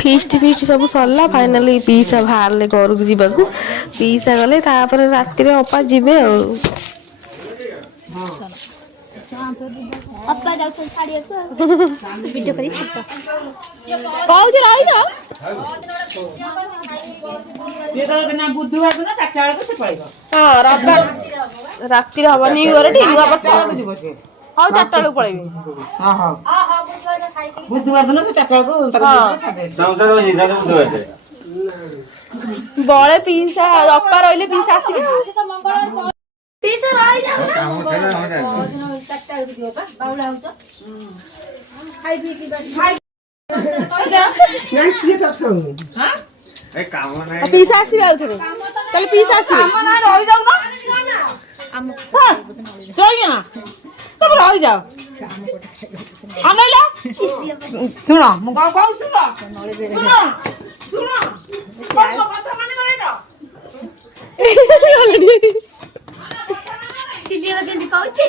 ଫିଷ୍ଟ ସବୁ ସରିଲା। ଫାଇନାଲି ପିଇସା ବାହାରିଲେ ଘରକୁ ଯିବାକୁ। ପିଇସା ଗଲେ ତାପରେ ରାତିରେ ଅପା ଯିବେ ଆଉ। ଅପା ଯାଉଛନ୍ତି ଛାଡିବାକୁ ଆଉ ଭିଡିଓ କରି ଛାଡିବ। କହୁଛି ରହିଛ ବୁଧବାର ଦିନ 4ଟା ବେଳକୁ ସେ ପଳେଇବ। ହଁ ରବିବାର ରାତିରେ ହବ ନ୍ୟୁ ଇୟର ଟି ନୂଆ ବର୍ଷ ଯିବ ସେ। ହଉ 4ଟା ବେଳକୁ ପଳେଇବି। ହଁ ହଉ ବୁଧବାର ଦିନ ସେ 4ଟା ବେଳକୁ ବଳେ ପିଇସା ଅପା ରହିଲେ ପିଇସା ଆସିବେ। ପିଇସା ଆସିବେ ଆଉ ଥରେ ତାହେଲେ ପିଇସା ଆସିବେ। ରହିଯାଉନ ରହିଯାଅ ଶୁଣ ମୁଁ କଣ କହୁଛି ଚିଲିଆ କେମିତି କହୁଛି